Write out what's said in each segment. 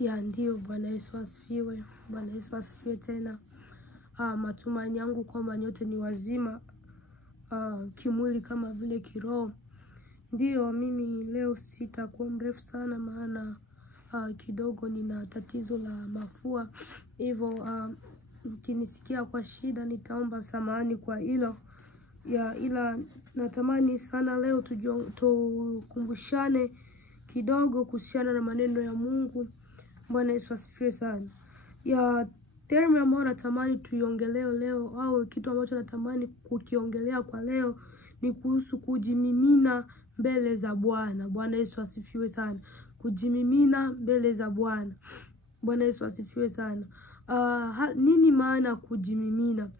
Ya ndio, Bwana Yesu asifiwe. Bwana Yesu asifiwe tena. Matumaini yangu kwamba nyote ni wazima kimwili kama vile kiroho. Ndio, mimi leo sitakuwa mrefu sana maana kidogo nina tatizo la mafua. Hivyo mkinisikia kwa shida nitaomba samahani kwa hilo. Ya ila natamani sana leo tukumbushane kidogo kuhusiana na maneno ya Mungu. Bwana Yesu asifiwe sana. Ya term ambayo natamani tuiongelee leo au kitu ambacho natamani kukiongelea kwa leo ni kuhusu kujimimina mbele za Bwana. Bwana Yesu asifiwe sana. Kujimimina mbele za Bwana. Bwana Yesu asifiwe sana. Nini maana kujimimina?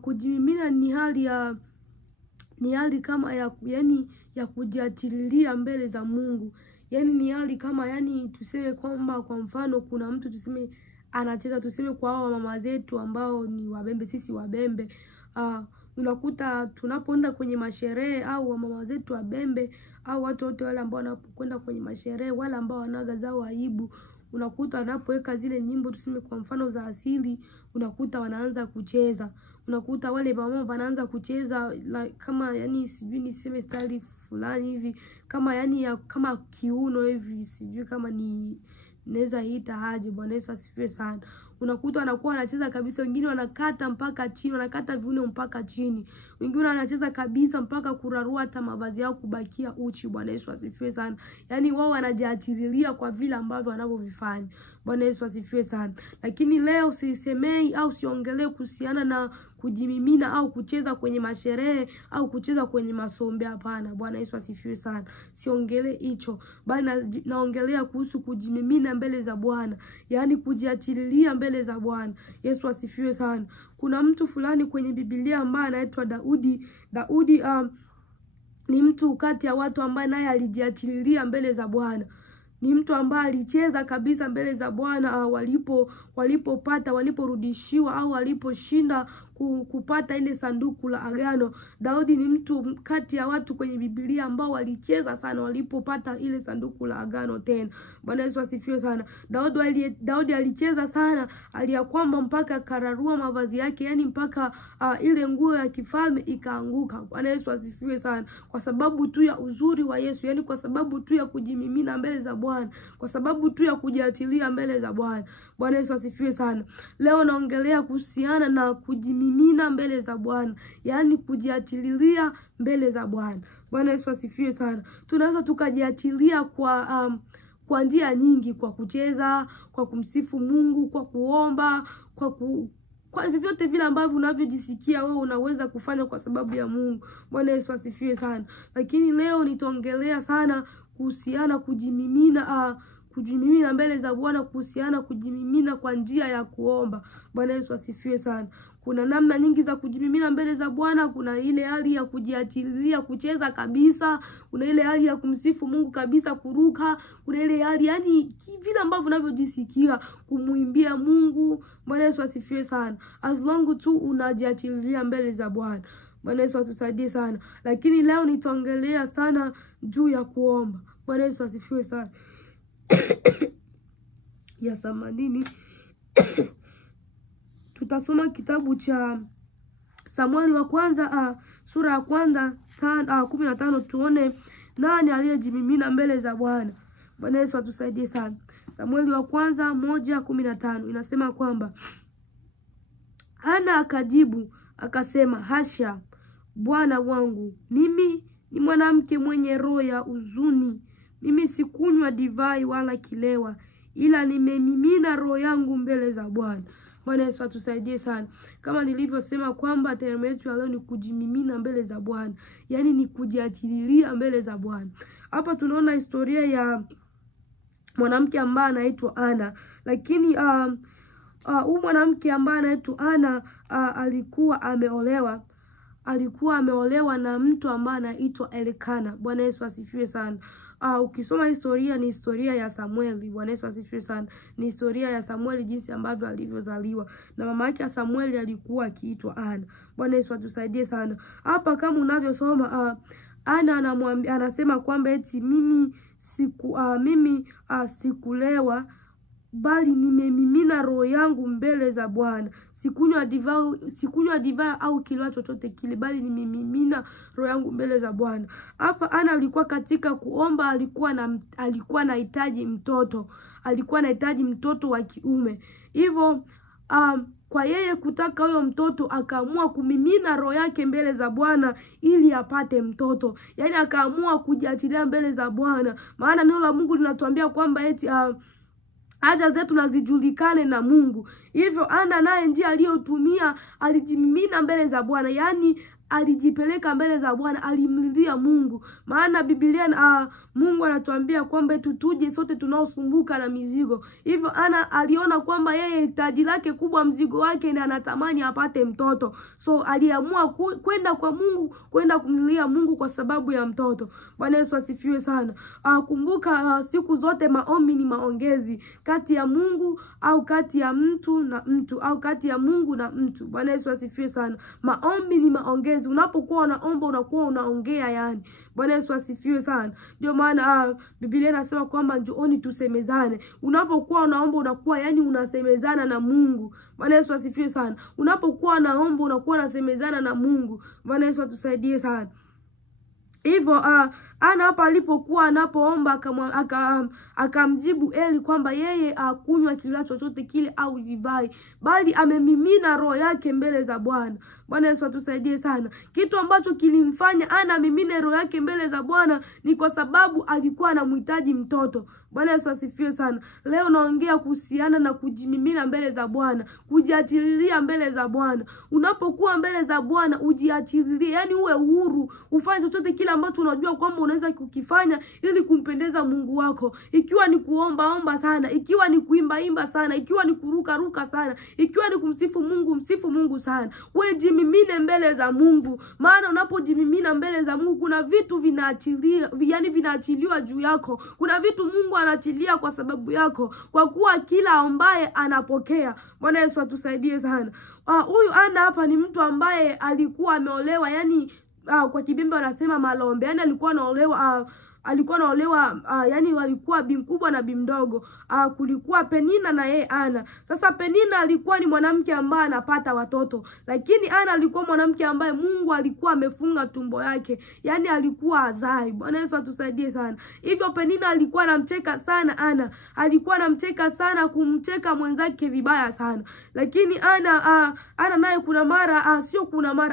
Kujimimina ni hali kama ya kujiachililia mbele za Mungu. Yani ni hali kama tuseme kwamba kwa mfano kuna mtu tuseme anacheza, tuseme kwa hao mama zetu ambao ni wabembe, sisi wabembe. Unakuta tunapoenda kwenye masherehe au mama zetu wabembe au watu wote wale ambao wanapokwenda kwenye masherehe, wale ambao wanaga zao aibu, unakuta wanapoweka zile nyimbo tuseme kwa mfano za asili, unakuta wanaanza kucheza. Unakuta wale mama wanaanza kucheza kama sijui niseme style fulani hivi kama kama kiuno hivi, sijui kama ni naweza ita haje. Bwana Yesu asifiwe sana. Unakuta wanakuwa wanacheza kabisa, wengine wanakata mpaka chini, wanakata viuno mpaka chini. Wengine wanacheza kabisa mpaka kurarua hata mavazi yao kubakia uchi. Bwana Yesu asifiwe sana. Wao wanajiachililia kwa vile ambavyo wanavyovifanya. Bwana Yesu asifiwe sana. Lakini leo sisemei au siongelee kuhusiana na kujimimina au kucheza kwenye masherehe au kucheza kwenye masombe, hapana. Bwana Yesu asifiwe sana. Siongelee hicho, bali naongelea kuhusu kujimimina mbele za Bwana. Kujiachililia mbele za Bwana. Yesu asifiwe sana. Kuna mtu fulani kwenye Biblia ambaye anaitwa Daudi. Daudi ni mtu kati ya watu ambaye naye alijiachililia mbele za Bwana. Ni mtu ambaye alicheza kabisa mbele za Bwana waliporudishiwa au waliposhinda kupata ile sanduku la agano. Daudi ni mtu kati ya watu kwenye Biblia ambao walicheza sana walipopata ile sanduku la agano tena. Bwana Yesu asifiwe sana. Daudi alicheza sana, aliyakwamba mpaka kararua mavazi yake, mpaka ile nguo ya kifalme ikaanguka. Bwana Yesu asifiwe sana. Kwa sababu tu ya uzuri wa Yesu, kwa sababu tu ya kujimimina mbele za Bwana, kwa sababu tu ya kujiatilia mbele za Bwana. Bwana Yesu asifiwe sana. Leo naongelea kuhusiana na kujimimina mbele za Bwana, kujiatilia mbele za Bwana. Bwana Yesu asifiwe sana. Tunaweza tukajiatilia kwa njia nyingi, kwa kucheza, kwa kumsifu Mungu, kwa kuomba, kwa vyovyote vile ambavyo unavyojisikia wewe unaweza kufanya kwa sababu ya Mungu. Bwana Yesu asifiwe sana. Lakini leo nitaongelea sana kuhusiana kujimimina mbele za Bwana, kuhusiana kujimimina kwa njia ya kuomba. Bwana Yesu asifiwe sana. Kuna namna nyingi za kujimimina mbele za Bwana. Kuna ile hali ya kujiatilia, kucheza kabisa. Kuna ile hali ya kumsifu Mungu kabisa, kuruka. Kuna ile hali vile ambavyo unavyojisikia kumuimbia Mungu. Bwana Yesu asifiwe sana. As long tu unajiatilia mbele za Bwana. Bwana Yesu atusaidie sana. Lakini leo nitaongelea sana juu ya kuomba. Bwana Yesu asifiwe sana. Ya samanini. Tutasoma kitabu cha Samueli wa kwanza sura ya kwanza 15, tuone nani aliyejimimina mbele za Bwana. Bwana Yesu atusaidie sana. Samueli wa kwanza 1:15 inasema kwamba Hana akajibu akasema, hasha Bwana wangu, mimi ni mwanamke mwenye roho ya huzuni. Mimi sikunywa divai wala kilewa, ila nimemimina roho yangu mbele za Bwana. Bwana Yesu atusaidie sana. Kama nilivyosema kwamba term yetu leo ni kujimimina mbele za Bwana. Ni kujiachililia mbele za Bwana. Hapa tunaona historia ya mwanamke ambaye anaitwa Ana. Lakini huyu mwanamke ambaye anaitwa Ana alikuwa ameolewa na mtu ambaye anaitwa Elikana. Bwana Yesu asifiwe sana. Ukisoma historia ni historia ya Samueli. Bwana Yesu asifiwe sana. Ni historia ya Samueli jinsi ambavyo alivyozaliwa. Na mama yake Samueli alikuwa akiitwa Ana. Bwana Yesu atusaidie sana. Hapa kama unavyosoma Ana anasema kwamba eti mimi sikulewa bali nimemimina roho yangu mbele za Bwana. Sikunywa divai au kinywaji chochote kile, bali nimemimina roho yangu mbele za Bwana. Hapa Ana alikuwa katika kuomba, alikuwa anahitaji mtoto. Alikuwa anahitaji mtoto wa kiume. Hivyo kwa yeye kutaka huyo mtoto, akaamua kumimina roho yake mbele za Bwana ili apate mtoto. Yaani akaamua kujiachilia mbele za Bwana. Maana neno la Mungu linatuambia kwamba eti haja zetu nazijulikane na Mungu. Hivyo Ana naye njia aliyotumia, alijimimina mbele za Bwana. Yaani alijipeleka mbele za Bwana, alimlilia Mungu. Maana Biblia Mungu anatuambia kwamba tuje sote tunaosumbuka na mizigo. Hivyo Ana aliona kwamba yeye hitaji lake kubwa, mzigo wake, na anatamani apate mtoto. So aliamua kwenda kwa Mungu, kwenda kumlilia Mungu kwa sababu ya mtoto. Bwana Yesu asifiwe sana. Kumbuka siku zote maombi ni maongezi kati ya Mungu au kati ya mtu na mtu, au kati ya Mungu na mtu. Bwana Yesu asifiwe sana. Maombi ni maongezi. Unapokuwa unaomba unakuwa unaongea yani. Bwana Yesu asifiwe sana. Ndio maana Biblia inasema kwamba njooni tusemezane. Unapokuwa unaomba unakuwa yani unasemezana na Mungu. Bwana Yesu asifiwe sana. Unapokuwa unaomba unakuwa unasemezana na Mungu. Bwana Yesu atusaidie sana. Hivyo Ana hapa alipokuwa anapoomba akamjibu Eli kwamba yeye akunywa kinywaji chochote kile au divai, bali amemimina roho yake mbele za Bwana. Bwana Yesu atusaidie sana. Kitu ambacho kilimfanya Ana mimine roho yake mbele za Bwana ni kwa sababu alikuwa anamhitaji mtoto. Bwana Yesu asifiwe sana. Leo naongea kuhusiana na kujimimina mbele za Bwana, kujiachilia mbele za Bwana. Unapokuwa mbele za Bwana ujiachilie, yani uwe huru, ufanye chochote kile ambacho unajua kwamba unaweza kukifanya ili kumpendeza Mungu wako. Ikiwa ni kuomba sana, ikiwa ni kuimba sana, ikiwa ni kuruka sana, ikiwa ni kumsifu Mungu sana. Wewe jimimine mbele za Mungu. Maana unapojimimina mbele za Mungu kuna vitu vinaachiliwa juu yako. Kuna vitu Mungu anaachilia kwa sababu yako, kwa kuwa kila ambaye anapokea. Bwana Yesu atusaidie sana. Huyu Ana hapa ni mtu ambaye alikuwa ameolewa, yani kwa Kibembe wanasema malombe. Yani alikuwa anaolewa yani walikuwa bi mkubwa na bi mdogo. Kulikuwa Penina na yeye Ana. Sasa Penina alikuwa ni mwanamke ambaye anapata watoto, lakini Ana alikuwa mwanamke ambaye Mungu alikuwa amefunga tumbo yake, yani alikuwa azai. Bwana Yesu atusaidie sana. Hivyo Penina alikuwa anamcheka sana Ana, alikuwa anamcheka sana, kumcheka mwenzake vibaya sana. Lakini Ana naye kuna mara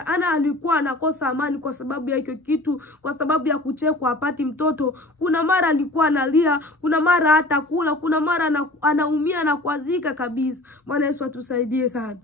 Ana alikuwa anakosa amani kwa sababu ya hiyo kitu, kwa sababu ya kuchekwa apati mtoto. Kuna mara alikuwa analia, kuna mara hata kula, kuna mara anaumia na kuazika kabisa. Bwana Yesu atusaidie sana.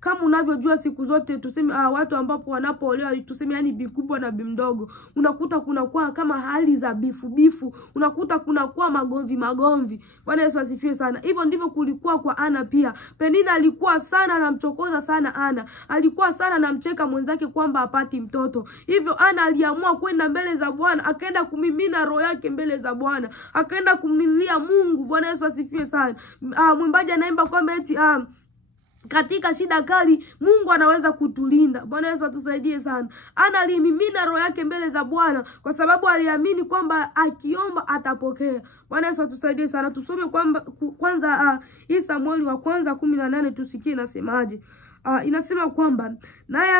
Kama unavyojua siku zote tuseme watu ambapo wanapoolewa tuseme yani bi kubwa na bi mdogo, unakuta kunakuwa kama hali za bifu, unakuta kunakuwa magomvi. Bwana Yesu asifiwe sana. Hivyo ndivyo kulikuwa kwa Ana pia. Penina alikuwa sana anamchokoza sana Ana, alikuwa sana anamcheka mwenzake kwamba apati mtoto. Hivyo Ana aliamua kwenda mbele za Bwana, akaenda kumimina roho yake mbele za Bwana, akaenda kumlilia Mungu. Bwana Yesu asifiwe sana. Mwimbaji anaimba kwamba eti katika shida kali Mungu anaweza kutulinda. Bwana Yesu atusaidie sana. Ana alimimina roho yake mbele za Bwana kwa sababu aliamini kwamba akiomba atapokea. Bwana Yesu atusaidie sana. Tusome kwanza hii Samueli wa kwanza 18 tusikie inasemaje. Inasema kwamba naye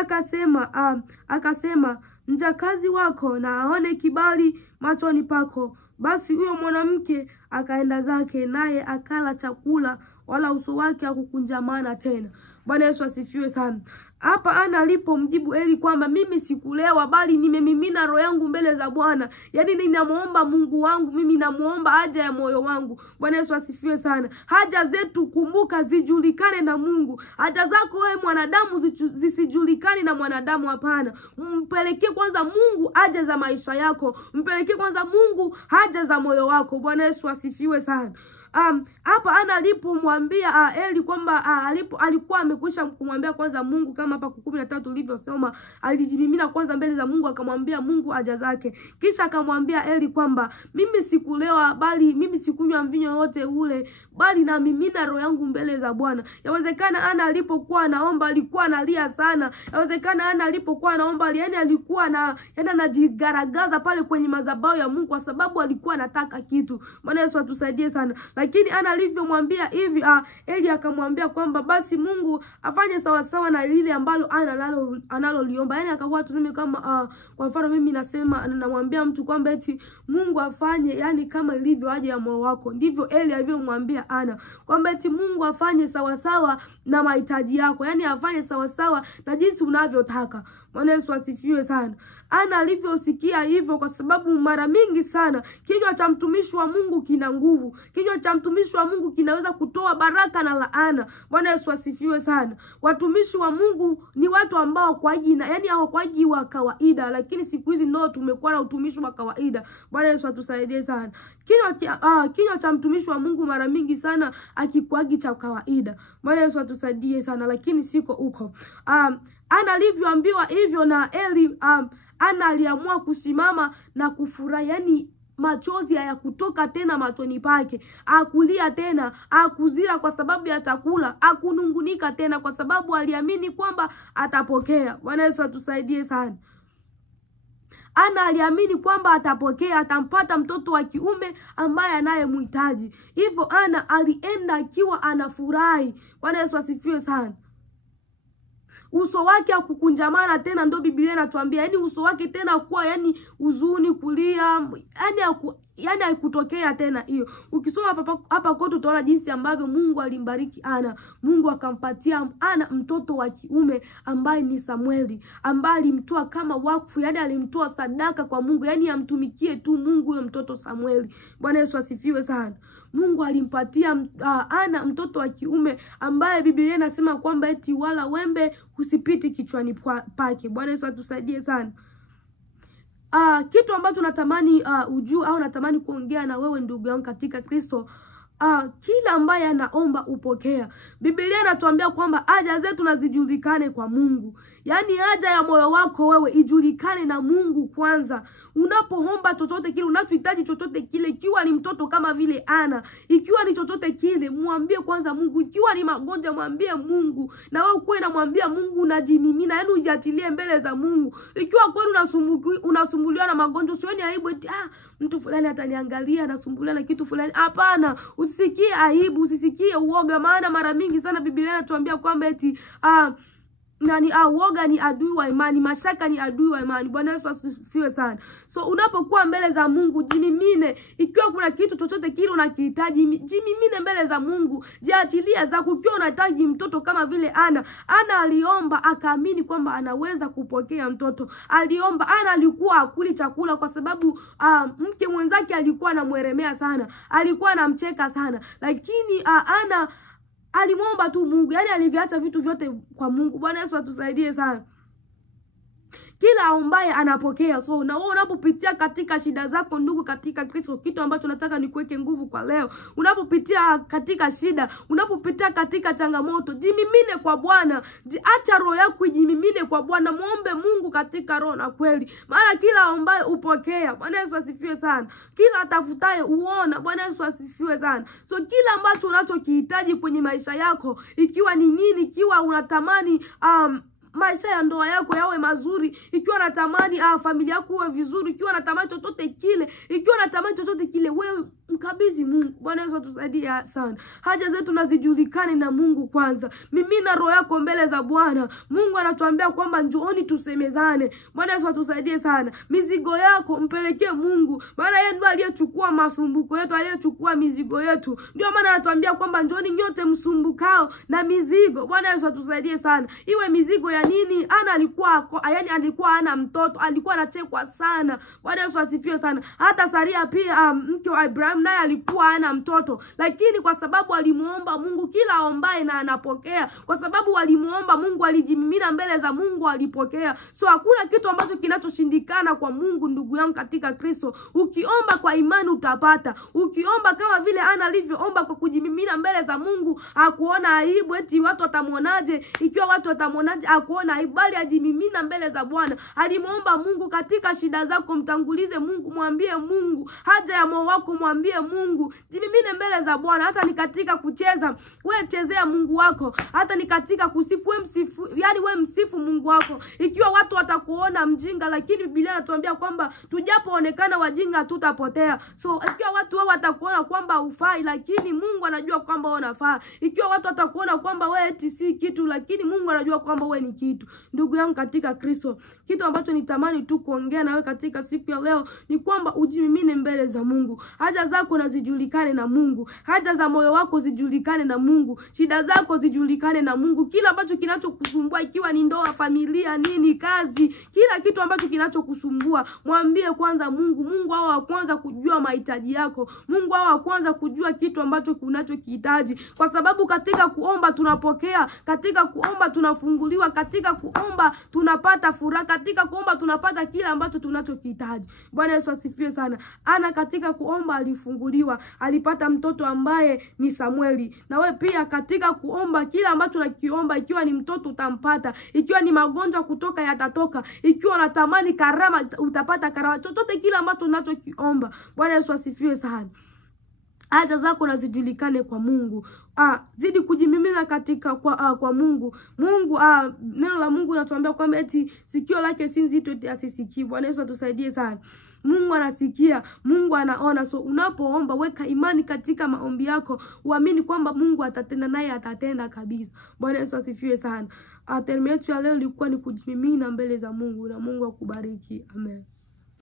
akasema mjakazi wako na aone kibali machoni pako. Basi huyo mwanamke akaenda zake, naye akala chakula, wala uso wake hakukunjamana tena. Bwana Yesu asifiwe sana. Hapa Ana alipomjibu Eli kwamba mimi sikulewa, bali nimemimina roho yangu mbele za Bwana. Yani ninamuomba Mungu wangu, mimi namuomba haja ya moyo wangu. Bwana Yesu asifiwe sana. Haja zetu kumbuka zijulikane na Mungu. Haja zako wewe mwanadamu zisijulikane na mwanadamu, hapana. Mpelekee kwanza Mungu haja za maisha yako. Mpelekee kwanza Mungu haja za moyo wako. Bwana Yesu asifiwe sana. Hapa Ana alipomwambia Eli kwamba alikuwa amekwisha kumwambia kwanza Mungu, kama hapa 13 tulivyosoma, alijimimina kwanza mbele za Mungu, akamwambia Mungu haja zake. Kisha akamwambia Eli kwamba mimi sikulewa, bali mimi sikunywa mvinyo wote ule, bali na mimina roho yangu mbele za Bwana. Yawezekana Ana alipokuwa anaomba alikuwa analia sana. Yawezekana Ana alipokuwa anaomba yani alikuwa anajigaragaza pale kwenye madhabahu ya Mungu kwa sababu alikuwa anataka kitu. Bwana Yesu atusaidie sana. Lakini Ana alivyomwambia hivi, Eli akamwambia kwamba basi Mungu afanye sawa sawa na lile ambalo Ana analoliomba. Yani akakuwa tuseme kama kwa mfano mimi nasema namwambia mtu kwamba eti Mungu afanye yani kama ilivyo haja ya moyo wako, ndivyo Eli alivyomwambia Ana kwamba eti Mungu afanye sawa sawa na mahitaji yako, yani afanye sawa sawa na jinsi unavyotaka. Bwana Yesu asifiwe sana. Ana alivyosikia hivyo, kwa sababu mara mingi sana kinywa cha mtumishi wa Mungu kina nguvu. Kinywa cha mtumishi wa Mungu kinaweza kutoa baraka na laana. Bwana Yesu asifiwe sana. Watumishi wa Mungu ni watu ambao kwa jina, yani hawakwaji wa kawaida, lakini siku hizi ndio tumekuwa na utumishi wa kawaida. Bwana Yesu atusaidie sana. Kinywa cha mtumishi wa Mungu mara mingi sana akikwagi cha kawaida. Bwana Yesu atusaidie sana, lakini siko huko. Ana alivyoambiwa hivyo na Eli, Ana aliamua kusimama na kufurahi, yani machozi hayakutoka tena machoni pake, akulia tena, akuzira kwa sababu ya chakula, akunungunika tena kwa sababu aliamini kwamba atapokea. Bwana Yesu atusaidie sana. Ana aliamini kwamba atapokea, atampata mtoto wa kiume ambaye anayemhitaji. Hivyo Ana alienda akiwa anafurahi. Bwana Yesu asifiwe sana. Uso wake hakukunjamana tena, ndio Biblia inatuambia. Yani uso wake tena kuwa yani huzuni, kulia, yani haikutokea tena hiyo. Ukisoma hapa kwetu utaona jinsi ambavyo Mungu alimbariki Ana. Mungu akampatia Ana mtoto wa kiume ambaye ni Samueli, ambaye alimtoa kama wakfu, yani alimtoa sadaka kwa Mungu, yani amtumikie tu Mungu huyo mtoto Samueli. Bwana Yesu asifiwe sana. Mungu alimpatia Ana mtoto wa kiume ambaye Biblia inasema kwamba eti wala wembe usipiti kichwani pake. Bwana Yesu atusaidie sana. Kitu ambacho natamani ujue au natamani kuongea na wewe ndugu yangu katika Kristo, kila ambaye anaomba upokea. Biblia inatuambia kwamba haja zetu nazijulikane kwa Mungu. Yani haja ya moyo wako wewe ijulikane na Mungu kwanza. Unapoomba chochote kile, unachohitaji chochote kile, ikiwa ni mtoto kama vile Ana, ikiwa ni chochote kile, mwambie kwanza Mungu. Ikiwa ni magonjwa, mwambie Mungu. Na wewe uko unamwambia Mungu, unajimimina, yani ujiatilie mbele za Mungu. Ikiwa kweli unasumbuliwa na magonjwa, usione aibu eti mtu fulani ataniangalia anasumbuliwa na kitu fulani. Hapana, usisikie aibu, usisikie uoga, maana mara mingi sana Biblia inatuambia kwamba eti uoga ni adui wa imani, mashaka ni adui wa imani. Bwana Yesu asifiwe sana. So unapokuwa mbele za Mungu, jimimine. Ikiwa kuna kitu chochote kile unakihitaji, jimimine mbele za Mungu. Jiachilia zako. Ukiwa unahitaji mtoto kama vile Ana aliomba akaamini kwamba anaweza kupokea mtoto. Aliomba, Ana alikuwa akuli chakula kwa sababu mke mwenzake alikuwa anamweremea sana, alikuwa anamcheka sana, lakini Ana alimwomba tu Mungu, yani aliviacha vitu vyote kwa Mungu. Bwana Yesu atusaidie sana. Kila aombaye anapokea. So na wewe unapopitia katika shida zako ndugu katika Kristo, kitu ambacho nataka nikuweke nguvu kwa leo, unapopitia katika shida, unapopitia katika changamoto, jimimine kwa Bwana. Acha roho yako ijimimine kwa Bwana. Muombe Mungu katika roho na kweli, maana kila aombaye upokea. Bwana Yesu asifiwe sana. Kila atafutaye uona. Bwana Yesu asifiwe sana. So kila ambacho unachokihitaji kwenye maisha yako, ikiwa ni nini, ikiwa unatamani maisha ya ndoa yako yawe mazuri, ikiwa unatamani familia yako iwe vizuri, ikiwa unatamani chochote kile, wewe mkabidhi Mungu. Bwana Yesu atusaidie sana. Haja zetu nazijulikane na Mungu kwanza. Mimina roho yako mbele za Bwana. Mungu anatuambia kwamba njooni tusemezane. Bwana Yesu atusaidie sana. Mizigo yako mpelekee Mungu, maana yeye ndiye aliyechukua masumbuko yetu, aliyechukua mizigo yetu. Ndio maana anatuambia kwamba njooni nyote msumbukao na mizigo. Bwana Yesu atusaidie sana. Iwe mizigo ya nini? Ana alikuwa ana mtoto, alikuwa anachekwa sana. Bwana Yesu asifiwe sana. Hata Saria pia mke wa Abraham naye alikuwa ana mtoto, lakini kwa sababu alimuomba Mungu, kila aombaye na anapokea. Kwa sababu alimuomba Mungu, alijimimina mbele za Mungu, alipokea. So hakuna kitu ambacho kinachoshindikana kwa Mungu ndugu yangu katika Kristo. Ukiomba kwa imani utapata. Ukiomba kama vile Ana alivyoomba kwa kujimimina mbele za Mungu, hakuona aibu eti watu watamuonaje. Ikiwa watu watamuonaje, hakuona aibu, bali ajimimina mbele za Bwana. Alimuomba Mungu katika shida zako, mtangulize Mungu, mwambie Mungu haja ya moyo wako, mwambie mwambie Mungu, jimimine mbele za Bwana. Hata ni katika kucheza, wewe chezea Mungu wako. Hata ni katika kusifu, wewe msifu, yani wewe msifu Mungu wako. Ikiwa watu watakuona mjinga, lakini Biblia inatuambia kwamba tujapoonekana wajinga tutapotea. So ikiwa watu wao watakuona kwamba hufai, lakini Mungu anajua kwamba wewe unafaa. Ikiwa watu watakuona kwamba wewe eti si kitu, lakini Mungu anajua kwamba wewe ni kitu. Ndugu yangu katika Kristo, kitu ambacho nitamani tu kuongea na wewe katika siku ya leo ni kwamba ujimimine mbele za Mungu. Haja zako na zijulikane na Mungu. Haja za moyo wako zijulikane na Mungu. Shida zako zijulikane na Mungu. Kila ambacho kinachokusumbua, ikiwa ni ndoa, familia, nini, kazi, kila kitu ambacho kinachokusumbua, mwambie kwanza Mungu. Mungu hao wa kwanza kujua mahitaji yako. Mungu hao wa kwanza kujua kitu ambacho unachokihitaji. Kwa sababu katika kuomba tunapokea, katika kuomba tunafunguliwa, katika kuomba tunapata furaha, katika kuomba tunapata kile ambacho tunachokihitaji. Bwana Yesu asifiwe sana. Ana katika kuomba alifunguliwa, alipata mtoto ambaye ni Samueli. Na we pia katika kuomba kile ambacho unakiomba, ikiwa ni mtoto utampata, ikiwa ni magonjwa kutoka yatatoka, ikiwa unatamani karama utapata karama, chochote kile ambacho unachokiomba. Bwana Yesu asifiwe sana. Haja zako na zijulikane kwa Mungu. Zidi kujimimina katika kwa Mungu. Mungu neno la Mungu linatuambia kwamba eti sikio lake si nzito eti asisikii. Bwana Yesu atusaidie sana. Mungu anasikia, Mungu anaona. So unapoomba, weka imani katika maombi yako, uamini kwamba Mungu atatenda, naye atatenda kabisa. Bwana Yesu asifiwe sana. Term yetu ya leo ilikuwa ni kujimimina mbele za Mungu, na Mungu akubariki. Amen.